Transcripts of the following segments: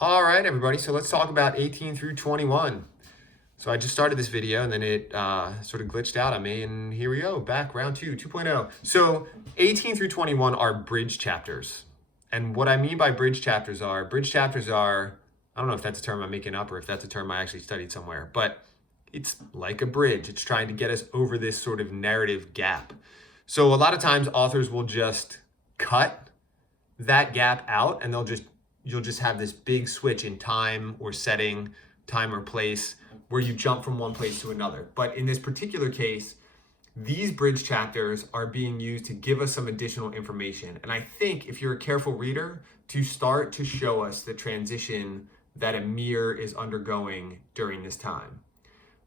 All right, everybody. So let's talk about 18 through 21. So I just started this video and then it sort of glitched out on me. And here we go, back round 2.0. So 18 through 21 are bridge chapters. And what I mean by bridge chapters are, I don't know if that's a term I'm making up or if that's a term I actually studied somewhere, but it's like a bridge. It's trying to get us over this sort of narrative gap. So a lot of times authors will just cut that gap out and you'll just have this big switch in time or setting, time or place, where you jump from one place to another. But in this particular case, these bridge chapters are being used to give us some additional information. And I think if you're a careful reader, to start to show us the transition that Amir is undergoing during this time.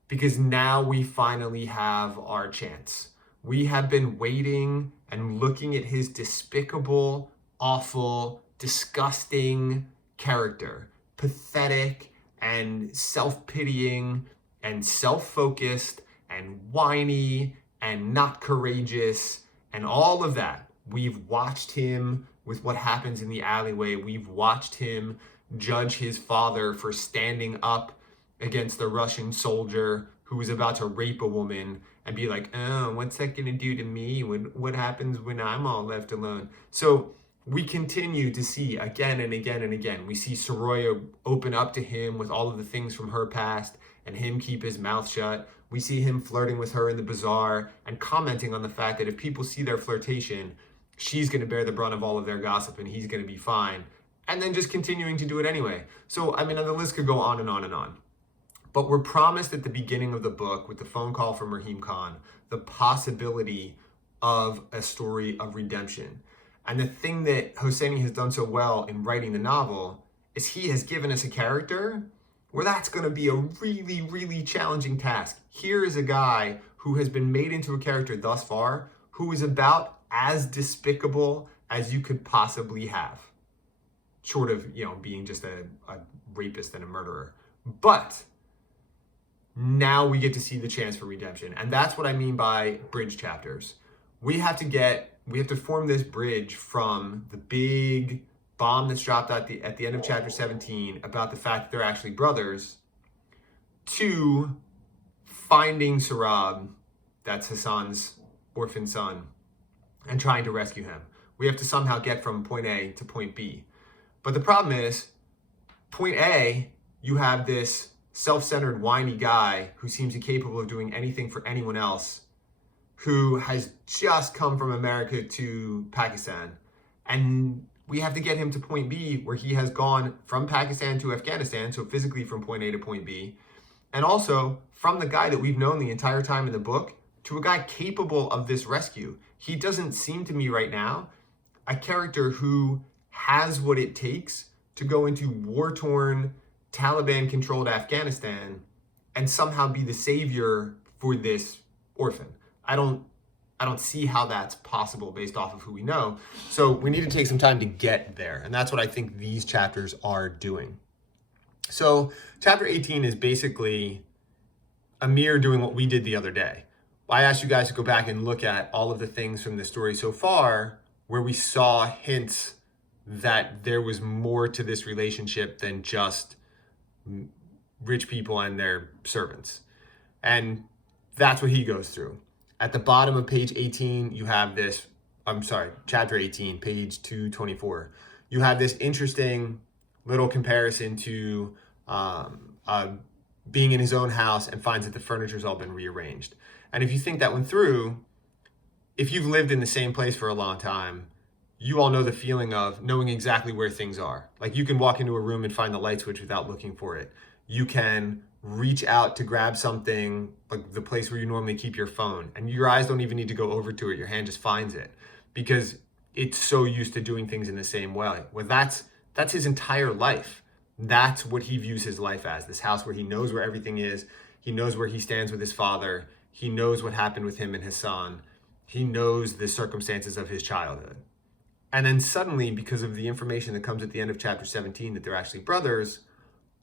Because now we finally have our chance. We have been waiting and looking at his despicable, awful, disgusting character, pathetic and self-pitying and self-focused and whiny and not courageous and all of that. We've watched him with what happens in the alleyway. We've watched him judge his father for standing up against the Russian soldier who was about to rape a woman and be like, oh, what's that gonna do to me? What happens when I'm all left alone? So we continue to see again and again and again. We see Soroya open up to him with all of the things from her past and him keep his mouth shut. We see him flirting with her in the bazaar and commenting on the fact that if people see their flirtation, she's gonna bear the brunt of all of their gossip and he's gonna be fine. And then just continuing to do it anyway. So, I mean, the list could go on and on and on. But we're promised at the beginning of the book with the phone call from Rahim Khan, the possibility of a story of redemption. And the thing that Hosseini has done so well in writing the novel is he has given us a character where that's going to be a really, really challenging task. Here is a guy who has been made into a character thus far who is about as despicable as you could possibly have. Short of, being just a rapist and a murderer. But now we get to see the chance for redemption. And that's what I mean by bridge chapters. We have to form this bridge from the big bomb that's dropped at the end of chapter 17 about the fact that they're actually brothers to finding Sarab, that's Hassan's orphan son, and trying to rescue him. We have to somehow get from point A to point B. But the problem is, point A, you have this self-centered, whiny guy who seems incapable of doing anything for anyone else, who has just come from America to Pakistan. And we have to get him to point B, where he has gone from Pakistan to Afghanistan, so physically from point A to point B, and also from the guy that we've known the entire time in the book to a guy capable of this rescue. He doesn't seem to me right now a character who has what it takes to go into war-torn, Taliban-controlled Afghanistan and somehow be the savior for this orphan. I don't see how that's possible based off of who we know. So we need to take some time to get there. And that's what I think these chapters are doing. So chapter 18 is basically Amir doing what we did the other day. I asked you guys to go back and look at all of the things from the story so far where we saw hints that there was more to this relationship than just rich people and their servants. And that's what he goes through. At the bottom of page 18, you have this, chapter 18, page 224. You have this interesting little comparison to being in his own house and finds that the furniture's all been rearranged. And if you think that one through, if you've lived in the same place for a long time, you all know the feeling of knowing exactly where things are. Like you can walk into a room and find the light switch without looking for it. You can reach out to grab something, like the place where you normally keep your phone, and your eyes don't even need to go over to it. Your hand just finds it because it's so used to doing things in the same way. Well, that's his entire life. That's what he views his life as, this house where he knows where everything is. He knows where he stands with his father. He knows what happened with him and Hassan. He knows the circumstances of his childhood. And then suddenly, because of the information that comes at the end of chapter 17 that they're actually brothers,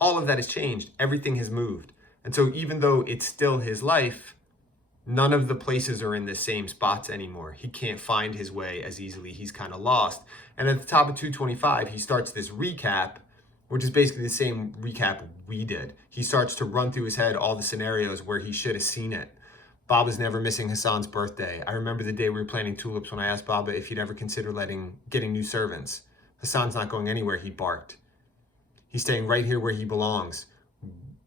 all of that has changed. Everything has moved. And so even though it's still his life, none of the places are in the same spots anymore. He can't find his way as easily. He's kind of lost. And at the top of 225, he starts this recap which is basically the same recap we did. He starts to run through his head all the scenarios where he should have seen it. Baba's never missing Hassan's birthday. I remember the day we were planting tulips when I asked Baba if he'd ever consider getting new servants. Hassan's not going anywhere, he barked. He's staying right here where he belongs.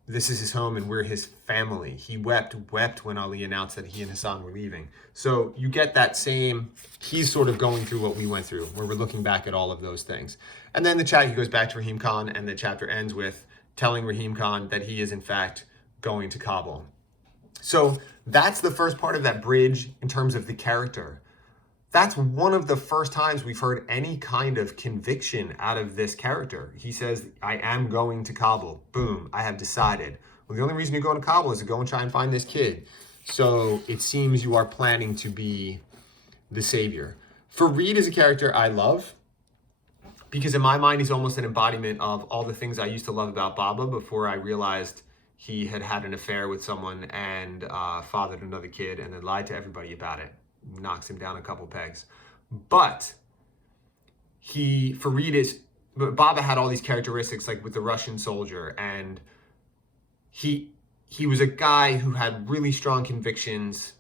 This is his home and we're his family. He wept when Ali announced that he and Hassan were leaving. So you get that same, he's sort of going through what we went through, where we're looking back at all of those things. And then the chat, he goes back to Rahim Khan, and the chapter ends with telling Rahim Khan that he is in fact going to Kabul. So that's the first part of that bridge in terms of the character. That's one of the first times we've heard any kind of conviction out of this character. He says, I am going to Kabul. Boom, I have decided. Well, the only reason you're going to Kabul is to go and try and find this kid. So it seems you are planning to be the savior. Fareed is a character I love, because in my mind, he's almost an embodiment of all the things I used to love about Baba before I realized he had an affair with someone and fathered another kid and then lied to everybody about it. Knocks him down a couple pegs. But Baba had all these characteristics, like with the Russian soldier, and he was a guy who had really strong convictions,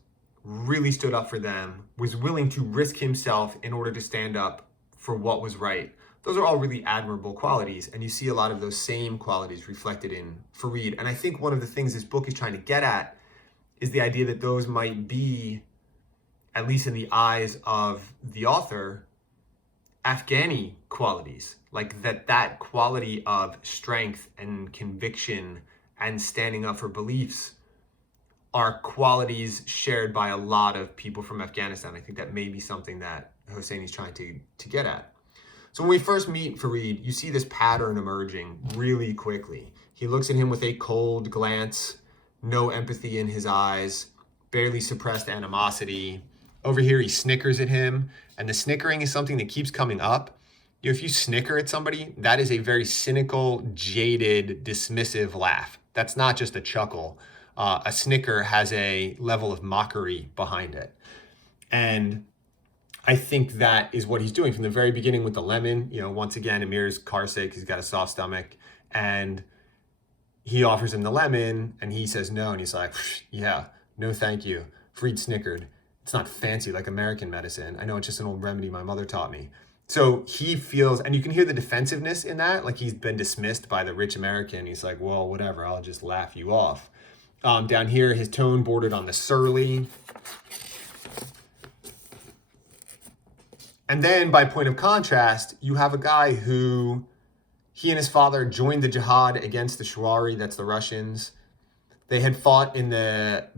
really stood up for them, was willing to risk himself in order to stand up for what was right. Those are all really admirable qualities, and you see a lot of those same qualities reflected in Fareed. And I think one of the things this book is trying to get at is the idea that those might be, at least in the eyes of the author, Afghani qualities. Like that quality of strength and conviction and standing up for beliefs are qualities shared by a lot of people from Afghanistan. I think that may be something that Hosseini's trying to get at. So when we first meet Fareed, you see this pattern emerging really quickly. He looks at him with a cold glance, no empathy in his eyes, barely suppressed animosity. Over here, he snickers at him, and the snickering is something that keeps coming up. If you snicker at somebody, that is a very cynical, jaded, dismissive laugh. That's not just a chuckle. A snicker has a level of mockery behind it. And I think that is what he's doing from the very beginning with the lemon. Once again, Amir's car sick, he's got a soft stomach, and he offers him the lemon, and he says no, and he's like, yeah, no thank you. Fareed snickered. It's not fancy like American medicine. I know, it's just an old remedy my mother taught me. So he feels, and you can hear the defensiveness in that, like he's been dismissed by the rich American. He's like, well, whatever, I'll just laugh you off. Down here, his tone bordered on the surly. And then by point of contrast, you have a guy who, he and his father joined the jihad against the Shawari, that's the Russians. They had fought in the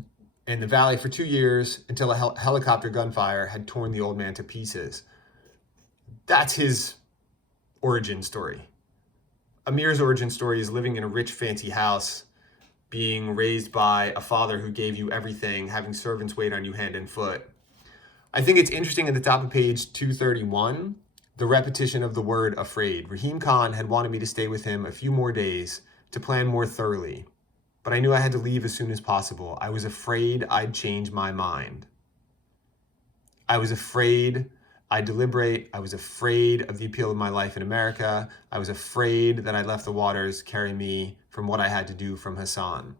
valley for 2 years until a helicopter gunfire had torn the old man to pieces. That's his origin story. Amir's origin story is living in a rich, fancy house, being raised by a father who gave you everything, having servants wait on you hand and foot. I think it's interesting at the top of page 231, the repetition of the word afraid. Rahim Khan had wanted me to stay with him a few more days to plan more thoroughly, but I knew I had to leave as soon as possible. I was afraid I'd change my mind. I was afraid I'd deliberate. I was afraid of the appeal of my life in America. I was afraid that I'd let the waters carry me from what I had to do from Hassan,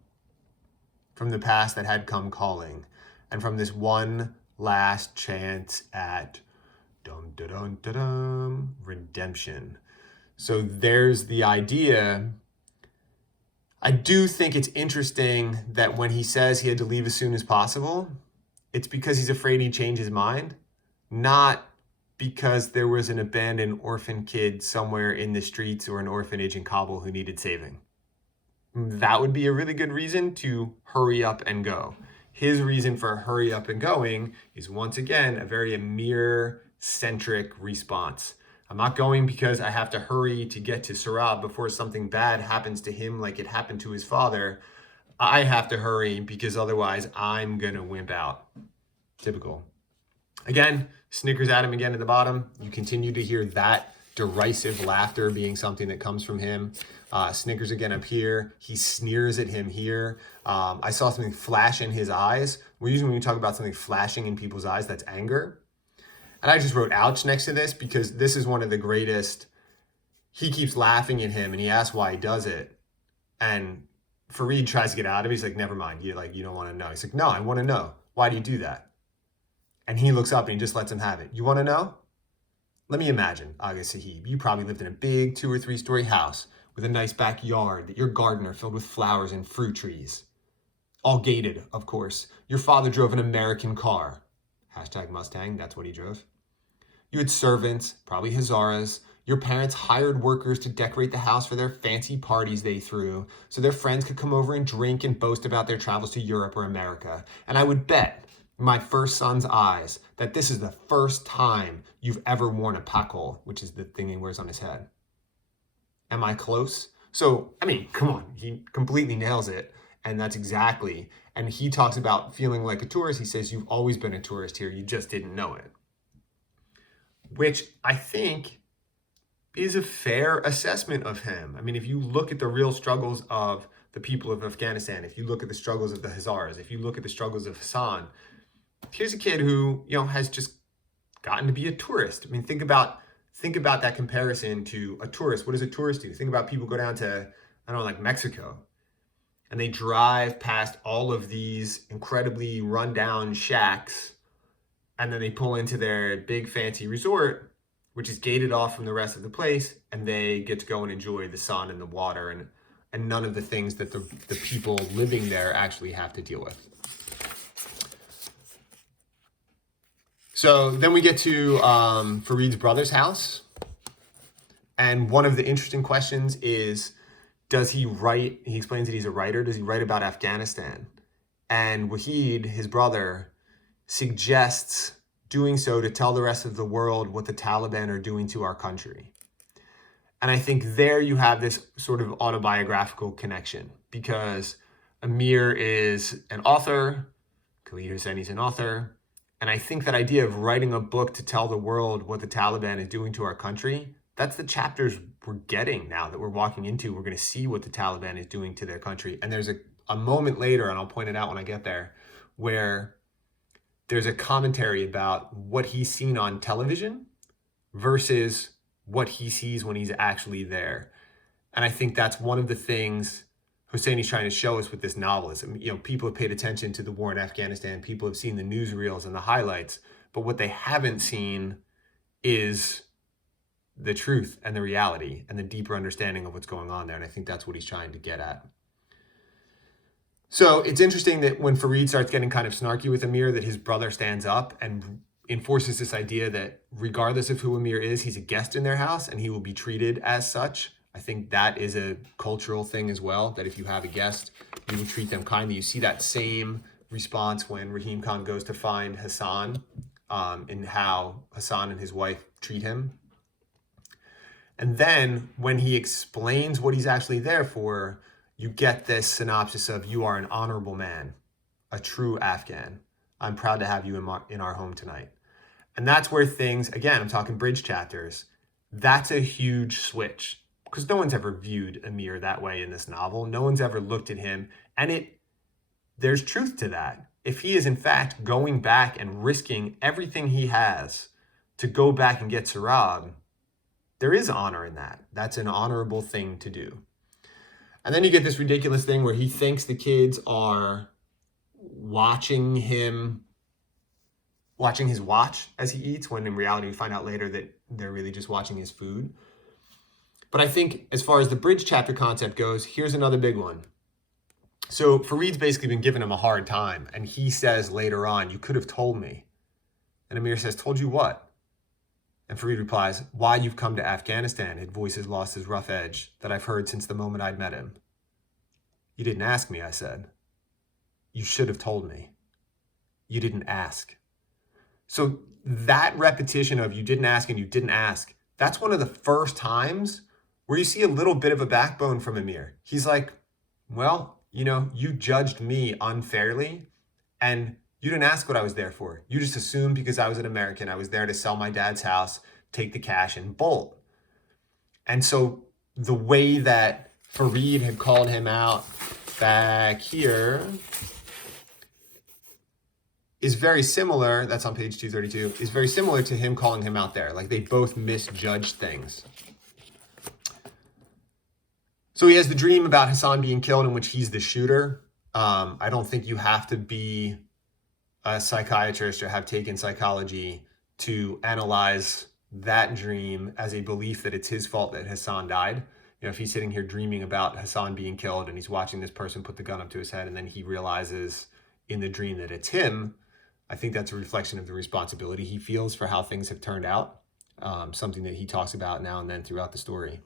from the past that had come calling, and from this one last chance at redemption. So there's the idea. I do think it's interesting that when he says he had to leave as soon as possible, it's because he's afraid he'd change his mind, not because there was an abandoned orphan kid somewhere in the streets or an orphanage in Kabul who needed saving. That would be a really good reason to hurry up and go. His reason for hurry up and going is, once again, a very Amir-centric response. I'm not going because I have to hurry to get to Sarab before something bad happens to him like it happened to his father. I have to hurry because otherwise I'm going to wimp out. Typical. Again, snickers at him again at the bottom. You continue to hear that derisive laughter being something that comes from him. Snickers again up here. He sneers at him here. I saw something flash in his eyes. Usually when we talk about something flashing in people's eyes, that's anger. And I just wrote ouch next to this because this is one of the greatest he keeps laughing at him and he asks why he does it. And Fareed tries to get out of it. He's like, never mind. You don't want to know. He's like, no, I want to know. Why do you do that? And he looks up and he just lets him have it. You want to know? Let me imagine, Aga Sahib, you probably lived in a big 2 or 3 story house with a nice backyard, that your gardener filled with flowers and fruit trees. All gated, of course. Your father drove an American car. Hashtag Mustang, that's what he drove. You had servants, probably Hazaras. Your parents hired workers to decorate the house for their fancy parties they threw, so their friends could come over and drink and boast about their travels to Europe or America. And I would bet my first son's eyes that this is the first time you've ever worn a pakol, which is the thing he wears on his head. Am I close? So, I mean, come on, he completely nails it. And that's exactly, and he talks about feeling like a tourist. He says, you've always been a tourist here, you just didn't know it. Which I think is a fair assessment of him. I mean, if you look at the real struggles of the people of Afghanistan, if you look at the struggles of the Hazaras, if you look at the struggles of Hassan, here's a kid who, has just gotten to be a tourist. I mean, think about that comparison to a tourist. What does a tourist do? Think about people go down to, like Mexico, and they drive past all of these incredibly rundown shacks, and then they pull into their big fancy resort, which is gated off from the rest of the place, and they get to go and enjoy the sun and the water and none of the things that the people living there actually have to deal with. So then we get to Fareed's brother's house. And one of the interesting questions is, does he write? He explains that he's a writer. Does he write about Afghanistan? And Wahid, his brother, suggests doing so to tell the rest of the world what the Taliban are doing to our country. And I think there you have this sort of autobiographical connection, because Amir is an author, Khalid Hosseini's an author, and I think that idea of writing a book to tell the world what the Taliban is doing to our country, that's the chapters we're getting now, that we're walking into. We're going to see what the Taliban is doing to their country. And there's a moment later, and I'll point it out when I get there, where there's a commentary about what he's seen on television versus what he sees when he's actually there. And I think that's one of the things Hosseini's trying to show us with this novelism. People have paid attention to the war in Afghanistan. People have seen the newsreels and the highlights, but what they haven't seen is the truth and the reality and the deeper understanding of what's going on there. And I think that's what he's trying to get at. So it's interesting that when Fareed starts getting kind of snarky with Amir, that his brother stands up and enforces this idea that regardless of who Amir is, he's a guest in their house and he will be treated as such. I think that is a cultural thing as well, that if you have a guest, you will treat them kindly. You see that same response when Rahim Khan goes to find Hassan, and how Hassan and his wife treat him. And then when he explains what he's actually there for, you get this synopsis of, you are an honorable man, a true Afghan. I'm proud to have you in our home tonight. And that's where things, again, I'm talking bridge chapters, that's a huge switch, because no one's ever viewed Amir that way in this novel. No one's ever looked at him. And there's truth to that. If he is in fact going back and risking everything he has to go back and get Sarab, there is honor in that. That's an honorable thing to do. And then you get this ridiculous thing where he thinks the kids are watching his watch as he eats, when in reality we find out later that they're really just watching his food. But I think as far as the bridge chapter concept goes, here's another big one. So Fareed's basically been giving him a hard time, and he says later on, you could have told me. And Amir says, told you what? And Fareed replies, why you've come to Afghanistan. His voice has lost his rough edge that I've heard since the moment I'd met him. You didn't ask me, I said. You should have told me. You didn't ask. So that repetition of you didn't ask and you didn't ask, that's one of the first times where you see a little bit of a backbone from Amir. He's like, well, you judged me unfairly and you didn't ask what I was there for. You just assumed because I was an American, I was there to sell my dad's house, take the cash and bolt. And so the way that Fareed had called him out back here is very similar, that's on page 232, is very similar to him calling him out there. Like they both misjudged things. So he has the dream about Hassan being killed in which he's the shooter. I don't think you have to be a psychiatrist or have taken psychology to analyze that dream as a belief that it's his fault that Hassan died. You know, if he's sitting here dreaming about Hassan being killed and he's watching this person put the gun up to his head and then he realizes in the dream that it's him, I think that's a reflection of the responsibility he feels for how things have turned out, something that he talks about now and then throughout the story.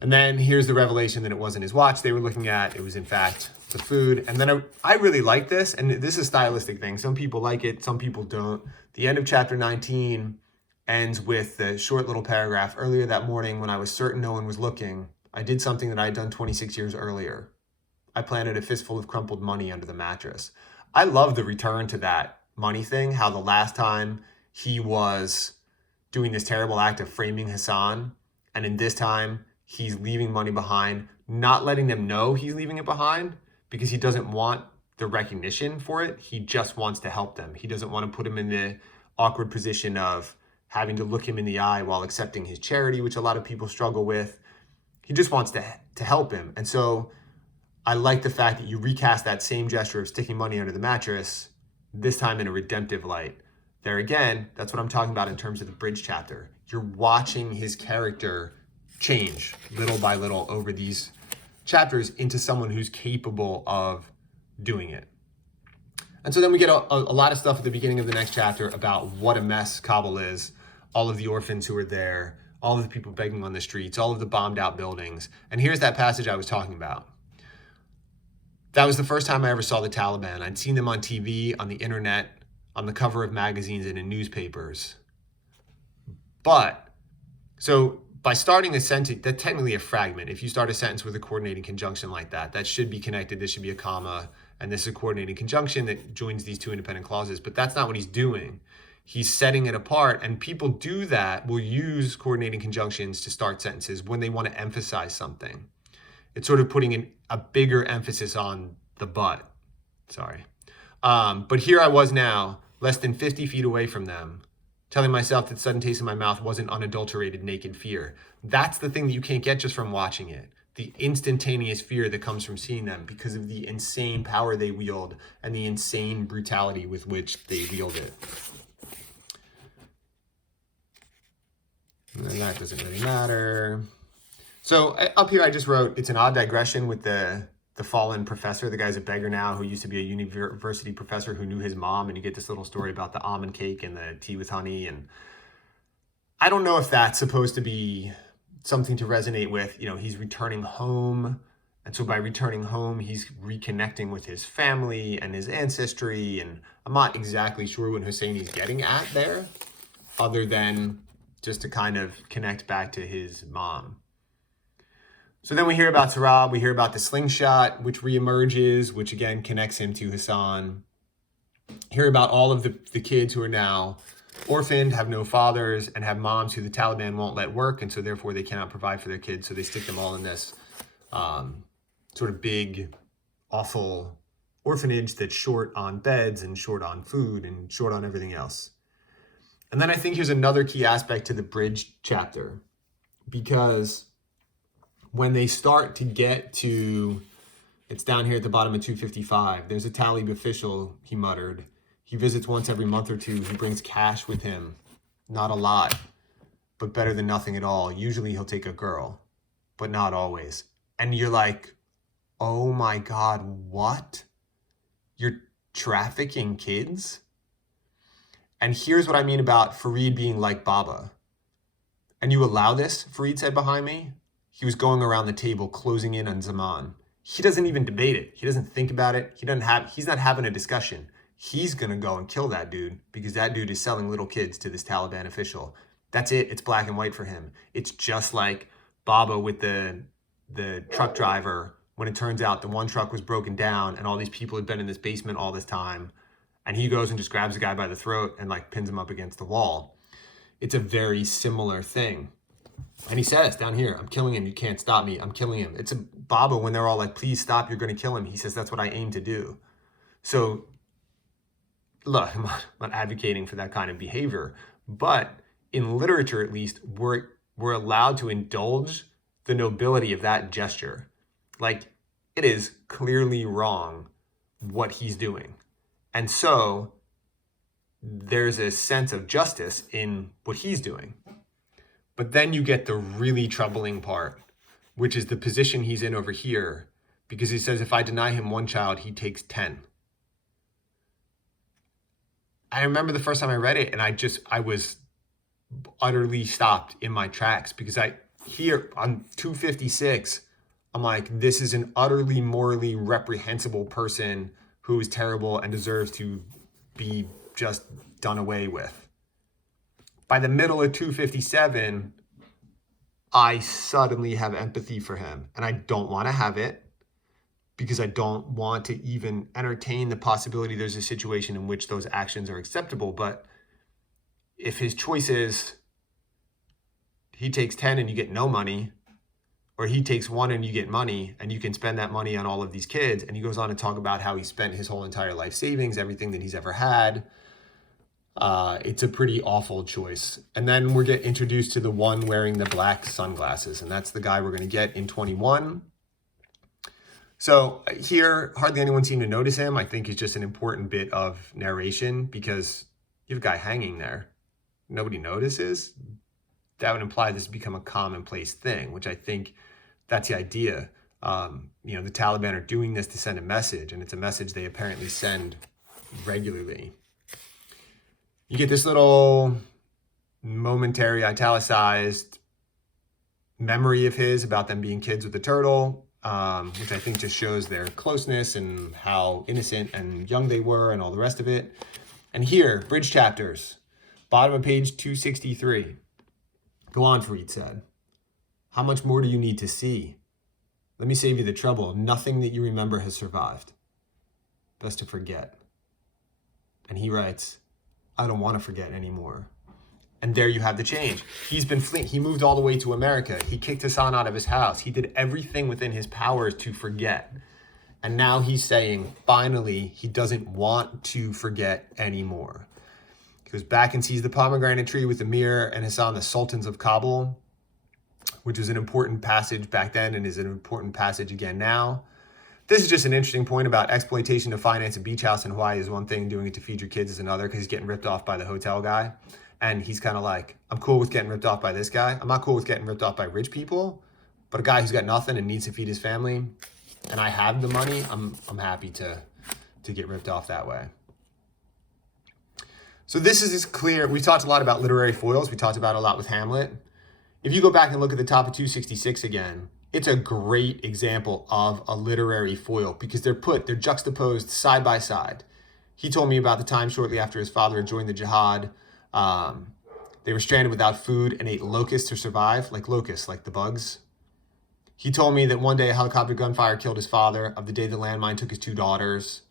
And then here's the revelation that it wasn't his watch they were looking at. It was, in fact, the food. And then I really like this, and this is a stylistic thing. Some people like it, some people don't. The end of chapter 19 ends with the short little paragraph. Earlier that morning, when I was certain no one was looking, I did something that I had done 26 years earlier. I planted a fistful of crumpled money under the mattress. I love the return to that money thing, how the last time he was doing this terrible act of framing Hassan, and in this time, he's leaving money behind, not letting them know he's leaving it behind because he doesn't want the recognition for it. He just wants to help them. He doesn't want to put him in the awkward position of having to look him in the eye while accepting his charity, which a lot of people struggle with. He just wants to help him. And so I like the fact that you recast that same gesture of sticking money under the mattress, this time in a redemptive light. There again, that's what I'm talking about in terms of the bridge chapter. You're watching his character change little by little over these chapters into someone who's capable of doing it. And so then we get a lot of stuff at the beginning of the next chapter about what a mess Kabul is, all of the orphans who are there, all of the people begging on the streets, all of the bombed out buildings. And here's that passage I was talking about. That was the first time I ever saw the Taliban. I'd seen them on TV, on the internet, on the cover of magazines and in newspapers. But, so by starting a sentence, that's technically a fragment. If you start a sentence with a coordinating conjunction like that, that should be connected. This should be a comma, and this is a coordinating conjunction that joins these two independent clauses. But that's not what he's doing. He's setting it apart, and people do that, will use coordinating conjunctions to start sentences when they want to emphasize something. It's sort of putting in a bigger emphasis on the but. Sorry. But here I was now, less than 50 feet away from them, telling myself that the sudden taste in my mouth wasn't unadulterated naked fear. That's the thing that you can't get just from watching it. The instantaneous fear that comes from seeing them because of the insane power they wield and the insane brutality with which they wield it. And then that doesn't really matter. So up here I just wrote, it's an odd digression with the fallen professor. The guy's a beggar now who used to be a university professor who knew his mom, and you get this little story about the almond cake and the tea with honey. And I don't know if that's supposed to be something to resonate with. You know, he's returning home. And so by returning home, he's reconnecting with his family and his ancestry. And I'm not exactly sure what Husseini's getting at there, other than just to kind of connect back to his mom. So then we hear about Sarab, we hear about the slingshot, which reemerges, which again connects him to Hassan. Hear about all of the kids who are now orphaned, have no fathers, and have moms who the Taliban won't let work, and so therefore they cannot provide for their kids, so they stick them all in this sort of big, awful orphanage that's short on beds and short on food and short on everything else. And then I think here's another key aspect to the bridge chapter, because when they start to get to, it's down here at the bottom of 255, there's a Talib official, he muttered. He visits once every month or two. He brings cash with him. Not a lot, but better than nothing at all. Usually he'll take a girl, but not always. And you're like, oh my God, what? You're trafficking kids? And here's what I mean about Fareed being like Baba. And you allow this, Fareed said behind me. He was going around the table, closing in on Zaman. He doesn't even debate it. He doesn't think about it. He's not having a discussion. He's going to go and kill that dude because that dude is selling little kids to this Taliban official. That's it. It's black and white for him. It's just like Baba with the truck driver when it turns out the one truck was broken down and all these people had been in this basement all this time. And he goes and just grabs the guy by the throat and like pins him up against the wall. It's a very similar thing. And he says down here, I'm killing him. You can't stop me. I'm killing him. It's a Baba when they're all like, please stop. You're going to kill him. He says, that's what I aim to do. So look, I'm not advocating for that kind of behavior, but in literature, at least, we're we're allowed to indulge the nobility of that gesture. Like, it is clearly wrong what he's doing. And so there's a sense of justice in what he's doing. But then you get the really troubling part, which is the position he's in over here, because he says if I deny him one child, he takes 10. I remember the first time I read it, and I was utterly stopped in my tracks, because here on 256, I'm like, this is an utterly morally reprehensible person who is terrible and deserves to be just done away with. By the middle of 257, I suddenly have empathy for him, and I don't want to have it, because I don't want to even entertain the possibility there's a situation in which those actions are acceptable. But if his choice is he takes 10 and you get no money, or he takes 1 and you get money and you can spend that money on all of these kids, and he goes on to talk about how he spent his whole entire life savings, everything that he's ever had, it's a pretty awful choice. And then we get introduced to the one wearing the black sunglasses, and that's the guy we're going to get in 21. So here, hardly anyone seemed to notice him. I think it's just an important bit of narration, because you have a guy hanging there. Nobody notices. That would imply this has become a commonplace thing, which I think that's the idea. The Taliban are doing this to send a message, and it's a message they apparently send regularly. You get this little momentary italicized memory of his about them being kids with a turtle, which I think just shows their closeness and how innocent and young they were and all the rest of it. And here, bridge chapters, bottom of page 263. Go on, Farid said. How much more do you need to see? Let me save you the trouble. Nothing that you remember has survived. Best to forget. And he writes, I don't want to forget anymore. And there you have the change. He's been fleeing. He moved all the way to America. He kicked Hassan out of his house. He did everything within his powers to forget. And now he's saying, finally, he doesn't want to forget anymore. He goes back and sees the pomegranate tree with the mirror and Hassan, the sultans of Kabul, which was an important passage back then and is an important passage again now. This is just an interesting point about exploitation to finance a beach house in Hawaii is one thing, doing it to feed your kids is another, because he's getting ripped off by the hotel guy. And he's kind of like, I'm cool with getting ripped off by this guy. I'm not cool with getting ripped off by rich people, but a guy who's got nothing and needs to feed his family, and I have the money, I'm happy to get ripped off that way. So this is clear. We talked a lot about literary foils. We talked about a lot with Hamlet. If you go back and look at the top of 266 again, it's a great example of a literary foil, because they're juxtaposed side by side. He told me about the time shortly after his father had joined the jihad. They were stranded without food and ate locusts to survive, like locusts, like the bugs. He told me that one day a helicopter gunfire killed his father, of the day the landmine took his 2 daughters.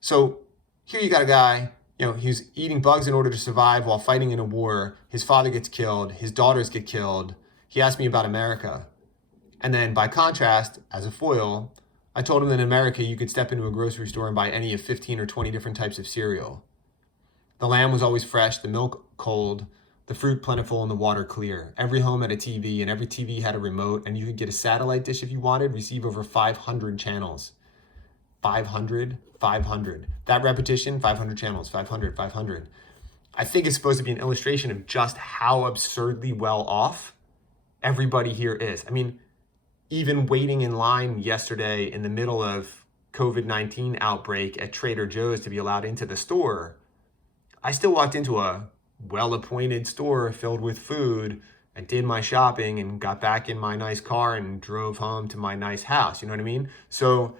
So here you got a guy, he's eating bugs in order to survive while fighting in a war. His father gets killed. His daughters get killed. He asked me about America. And then by contrast, as a foil, I told him that in America, you could step into a grocery store and buy any of 15 or 20 different types of cereal. The lamb was always fresh, the milk cold, the fruit plentiful, and the water clear. Every home had a TV, and every TV had a remote, and you could get a satellite dish if you wanted, receive over 500 channels. 500. That repetition, 500 channels, 500, 500. I think it's supposed to be an illustration of just how absurdly well off everybody here is. I mean, even waiting in line yesterday in the middle of COVID-19 outbreak at Trader Joe's to be allowed into the store, I still walked into a well-appointed store filled with food and did my shopping and got back in my nice car and drove home to my nice house. You know what I mean? So,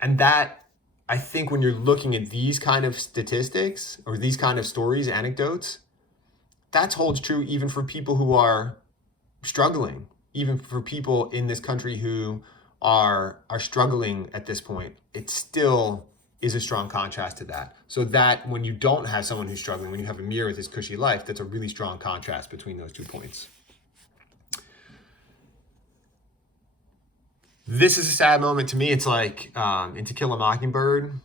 and that, I think when you're looking at these kind of statistics or these kind of stories, anecdotes, that holds true even for people who are struggling, even for people in this country who are struggling at this point. It still is a strong contrast to that. So that when you don't have someone who's struggling, when you have a mirror with his cushy life, that's a really strong contrast between those 2 points. This is a sad moment to me. It's like in To Kill a Mockingbird,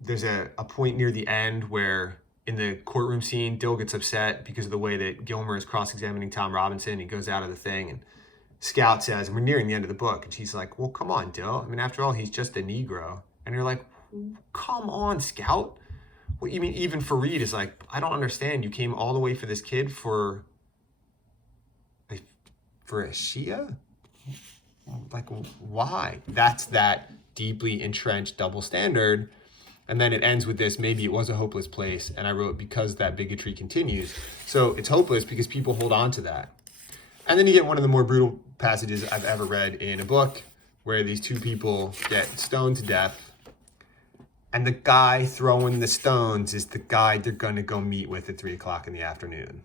there's a point near the end where in the courtroom scene, Dill gets upset because of the way that Gilmer is cross-examining Tom Robinson. He goes out of the thing, and Scout says, and we're nearing the end of the book, and she's like, well, come on, Dill. I mean, after all, he's just a Negro. And you're like, come on, Scout. What you mean? Even Fareed is like, I don't understand. You came all the way for this kid for a Shia? Like, why? That's that deeply entrenched double standard. And then it ends with this, maybe it was a hopeless place. And I wrote, because that bigotry continues. So it's hopeless because people hold on to that. And then you get one of the more brutal passages I've ever read in a book, where these two people get stoned to death. And the guy throwing the stones is the guy they're going to go meet with at 3 o'clock in the afternoon.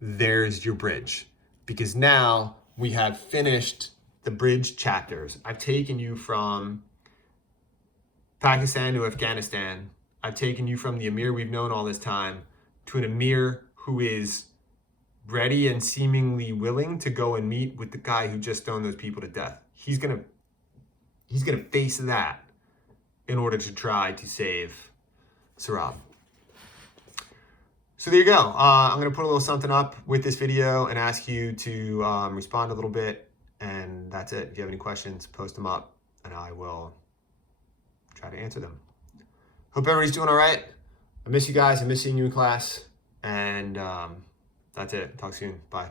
There's your bridge. Because now we have finished the bridge chapters. I've taken you from Pakistan to Afghanistan. I've taken you from the Amir we've known all this time to an Amir who is ready and seemingly willing to go and meet with the guy who just stoned those people to death. He's gonna face that in order to try to save Sarab. So there you go. I'm gonna put a little something up with this video and ask you to respond a little bit, and that's it. If you have any questions, post them up and I will try to answer them. Hope everybody's doing all right. I miss you guys. I miss seeing you in class. And that's it. Talk soon. Bye.